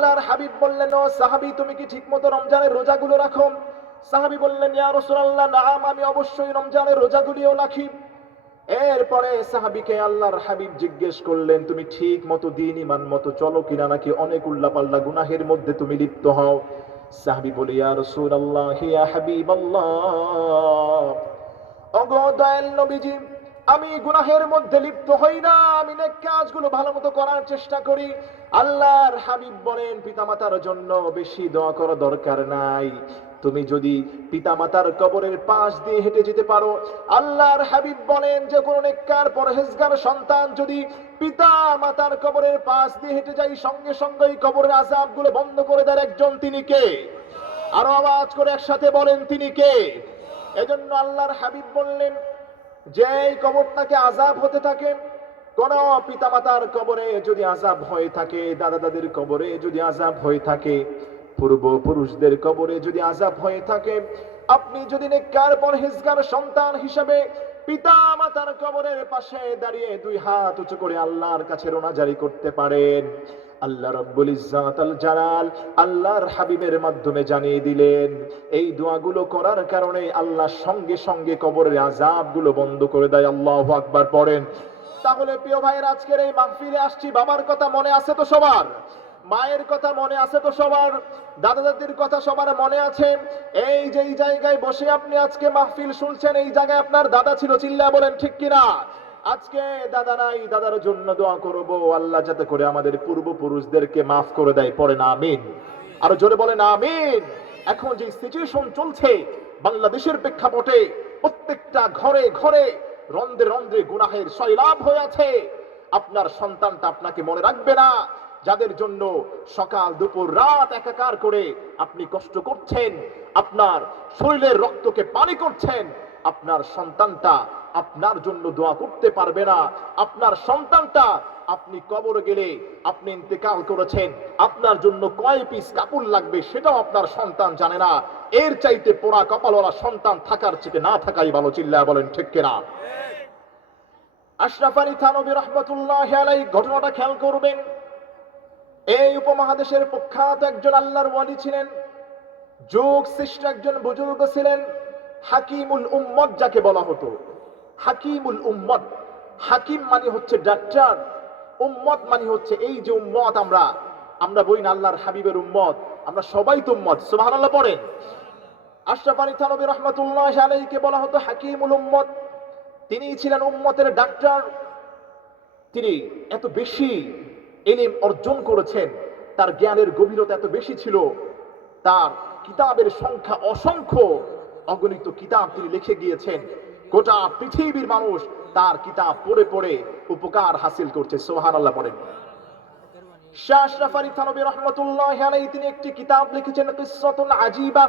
আল্লাহর হাবিব বললেন, ও সাহাবি, তুমি কি ঠিকমতো রমজানের রোজাগুলো রাখো? সাহাবি বললেন, ইয়া রাসূলুল্লাহ নাম আমি অবশ্যই রমজানের রোজাগুলিও রাখি। এরপরে সাহাবিকে আল্লাহর হাবিব জিজ্ঞেস করলেন, তুমি ঠিক মতো দিন ইমান মতো চলো কিনা, নাকি অনেক উল্লাপাল্লা গুনাহের মধ্যে তুমি লিপ্ত হও? সাহাবি বলি, ইয়া রাসূলুল্লাহ, ইয়া হাবিবাল্লাহ। ওগো দয়াল নবীজি আমি গুনাহের মধ্যে লিপ্ত হই না, আমি নেক কাজগুলো ভালো মতো করার চেষ্টা করি। আল্লাহর হাবিব বলেন, পিতামাতার জন্য বেশি দোয়া করা দরকার নাই। তুমি যদি পিতামাতার কবরের পাশ দিয়ে হেঁটে যেতে পারো, আল্লাহর হাবিব বলেন, যে কোন নেককার পরহেজগার সন্তান যদি পিতা মাতার কবরের পাশ দিয়ে হেঁটে যাই সঙ্গে সঙ্গে কবরের আজাবগুলো বন্ধ করে দেয় একজন, তিনি কে? আরও আওয়াজ করে একসাথে বলেন, তিনি কে? এজন্য আল্লাহর হাবিব বললেন যে এই কবরটাকে আজাব হতে থাকে, কোন পিতামাতার কবরে যদি আজাব হয়ে থাকে দাদা দাদির কবরে যদি আজাব হয়ে থাকে, পূর্বপুরুষদের কবরে যদি আজাব হয়ে থাকে, আপনি যদি নেককার পরহেজগার সন্তান হিসাবে পিতা মাতার কবরের পাশে দাঁড়িয়ে দুই হাত উঁচু করে আল্লাহর কাছে রোনা জারি করতে পারেন আল্লাহ রব্বুল ইজ্জাত আল জালাল আল্লাহর হাবিবের মাধ্যমে জানিয়ে দিলেন, এই দোয়াগুলো করার কারণে আল্লাহ সঙ্গে সঙ্গে কবরের আজাবগুলো বন্ধ করে দেয়। আল্লাহ আকবার পড়েন। তাহলে প্রিয় ভাইয়ের আজকের এই মাহফিলে আসছি। বাবার কথা মনে আছে তো সবার? মায়ের কথা মনে আছে তো সবার? দাদা দাদির কথা সবার মনে আছে? এই যে জায়গায় বসে আপনি আজকে মাহফিল শুনছেন, এই জায়গায় আপনার দাদা ছিল চিল্লা বলেন ঠিক কিনা? আজকে দাদা নাই, দাদার জন্য দোয়া করব। আল্লাহ যাতে করে আমাদের পূর্বপুরুষদেরকে মাফ করে দেয় পরে না আমিন। আরও জোরে বলেন আমিন। এখন যে সিচুয়েশন চলছে, বাংলাদেশের প্রেক্ষাপটে প্রত্যেকটা ঘরে ঘরে রন্ধ্রে রন্ধ্রে গুনাহের সয়লাভ হয়ে আছে। আপনার সন্তানটা আপনাকে মনে রাখবে না। যাদের জন্য সকাল, দুপুর, রাত একাকার করে আপনি কষ্ট করছেন, আপনার শরীরের রক্তকে পানি করছেন আপনার সন্তানটা আপনার জন্য দোয়া করতে পারবে না। আপনার সন্তানটা আপনি কবর গেলে আপনি ইন্তেকাল করেছেন। আপনার জন্য কয় পিস কাপড় লাগবে সেটাও আপনার সন্তান জানে না। এর চাইতে পোড়া কপালওয়ালা সন্তান থাকার চেয়ে না থাকাই ভালো চিল্লা বলেন, ঠিক কিনা? আশরাফ আলী থানবী রহমতুল্লাহ আলাই ঘটনাটা খেয়াল করবেন। এই উপমহাদেশের প্রখ্যাত একজন আল্লাহর ওয়ালি ছিলেন। যোগ সৃষ্ট একজন বুজুর্গ ছিলেন। হাকিমুল উম্মত যাকে বলা হতো। হাকিমুল উম্মত। হাকিম মানে হচ্ছে ডাক্তার। উম্মত মানে হচ্ছে এই যে উম্মত আমরা আমরা বই না আল্লাহর হাবিবের উম্মত, আমরা সবাই তো উম্মত, সুবহানাল্লাহ পড়েন। আশরাফ আলী থানবী রহমতুল্লাহ আলাইকে বলা হতো হাকিমুল উম্মত। তিনি ছিলেন উম্মতের ডাক্তার। তিনি এত বেশি এলিম অর্জন করেছেন, তার জ্ঞানের গভীরতা এত বেশি ছিল, তার কিতাবের সংখ্যা অসংখ্য। অগণিত কিতাব তিনি লিখে গিয়েছেন। গোটা পৃথিবীর মানুষ তার কিতাব পড়ে পড়ে উপকার হাসিল করছে সোহান আল্লাহ পড়েন থানবী রহমতুল্লাহ তিনি একটি কিতাব লিখেছেন আজিবা।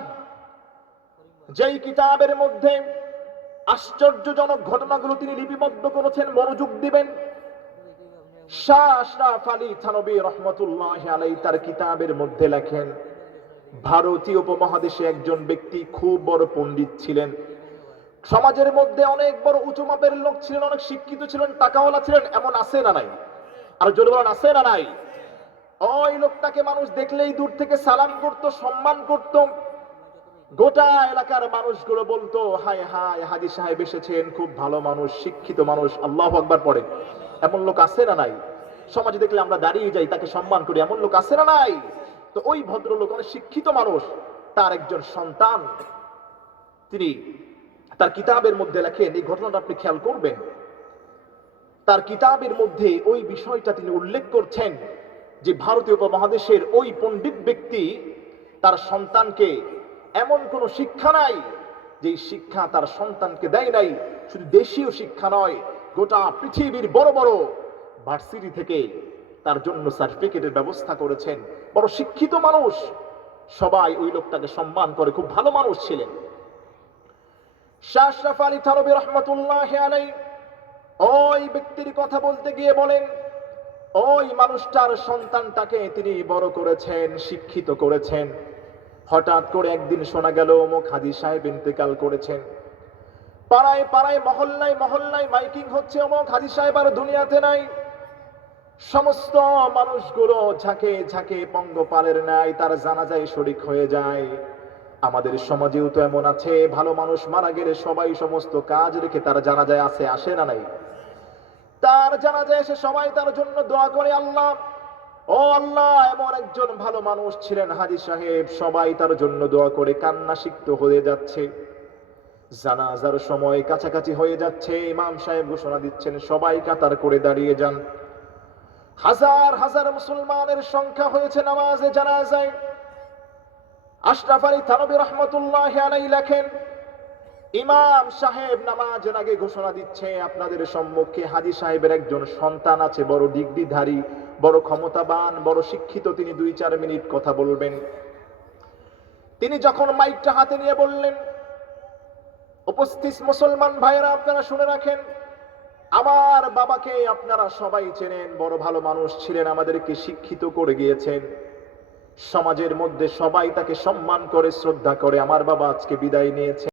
যেই কিতাবের মধ্যে আশ্চর্যজনক ঘটনাগুলো তিনি লিপিবদ্ধ করেছেন, মনোযোগ দিবেন। শাহ আশরাফ আলী থানবী রহমতুল্লাহ আলাই তার কিতাবের মধ্যে লেখেন ভারতীয় উপমহাদেশে একজন ব্যক্তি খুব বড় পণ্ডিত ছিলেন। সমাজের মধ্যে অনেক বড় উঁচু মাপের লোক ছিলেন, অনেক শিক্ষিত ছিলেন, টাকাওয়ালা ছিলেন, এমন আছে না নাই? আর জোরে বলেন, আছে না নাই? ওই লোকটাকে মানুষ দেখলেই দূর থেকে সালাম করত, সম্মান করত। গোটা এলাকার মানুষগুলো বলতো হায় হায় হাজি সাহেব এসেছেন, খুব ভালো মানুষ, শিক্ষিত মানুষ, আল্লাহ আকবার পড়ে। এমন লোক আছে না নাই? সমাজে দেখলে আমরা দাঁড়িয়ে যাই, তাকে সম্মান করি, এমন লোক আছে না নাই? তো ওই ভদ্রলোক অনেক শিক্ষিত মানুষ, তার একজন সন্তান। তিনি তার কিতাবের মধ্যে লেখেন, এই ঘটনাটা আপনি খেয়াল করবেন। তার কিতাবের মধ্যে ওই বিষয়টা তিনি উল্লেখ করছেন যে ভারতীয় উপমহাদেশের ওই পণ্ডিত ব্যক্তি তার সন্তানকে এমন কোনো শিক্ষা নাই যে শিক্ষা তার সন্তানকে দেয় নাই। শুধু দেশীয় শিক্ষা নয়, গোটা পৃথিবীর বড় বড় ভার্সিটি থেকে তার জন্য সার্টিফিকেটের ব্যবস্থা করেছেন। বড় শিক্ষিত মানুষ। সবাই ওই লোকটাকে সম্মান করে। খুব ভালো মানুষ ছিলেন। শাহ আশরাফ আলী থানবী রহমতুল্লাহ ওই ব্যক্তির কথা বলতে গিয়ে বলেন, ওই মানুষটার সন্তানটাকে তিনি বড় করেছেন, শিক্ষিত করেছেন। হঠাৎ করে একদিন শোনা গেল, অমুক হাদি সাহেব ইন্তেকাল করেছেন। পাড়ায় পাড়ায়, মহল্লায় মহল্লায় মাইকিং হচ্ছে অমুক হাদি সাহেব আর দুনিয়াতে নাই। সমস্ত মানুষগুলো ঝাঁকে ঝাঁকে পঙ্গপালের ন্যায় তার জানাজায় শরিক হয়ে যায়। আমাদের সমাজেও তো এমন আছে, ভালো মানুষ মারা গেলে সবাই সমস্ত কাজ রেখে তার জানাজায় আছে আসে না নাই? তার জানাজায় এসে সবাই তার জন্য দোয়া করে আল্লাহ। ও আল্লাহ, এমন একজন ভালো মানুষ ছিলেন হাজি সাহেব, সবাই তার জন্য দোয়া করে কান্না সিক্ত হয়ে যাচ্ছে। জানাজার সময় কাছাকাছি হয়ে যাচ্ছে, ইমাম সাহেব ঘোষণা দিচ্ছেন, সবাই কাতার করে দাঁড়িয়ে যান। হাজার হাজার মুসলমানের সংখ্যা হয়েছে নামাজে, জানাজায়। আশরাফ আলী থানবী রহমতুল্লাহ লেখেন, ইমাম সাহেব নামাজের আগে ঘোষণা দিচ্ছে, আপনাদের সম্মুখে হাজি সাহেবের একজন সন্তান আছে, বড় ডিগ্রিধারী, বড় ক্ষমতাবান, বড় শিক্ষিত, তিনি দুই চার মিনিট কথা বলবেন। তিনি যখন মাইকটা হাতে নিয়ে বললেন, উপস্থিত মুসলমান ভাইয়েরা, আপনারা শুনে রাখেন আমার বাবাকে আপনারা সবাই চেনেন, বড় ভালো মানুষ ছিলেন, আমাদেরকে শিক্ষিত করে গিয়েছেন। সমাজের মধ্যে সবাই তাকে সম্মান করে, শ্রদ্ধা করে। আমার বাবা আজকে বিদায় নিয়েছে।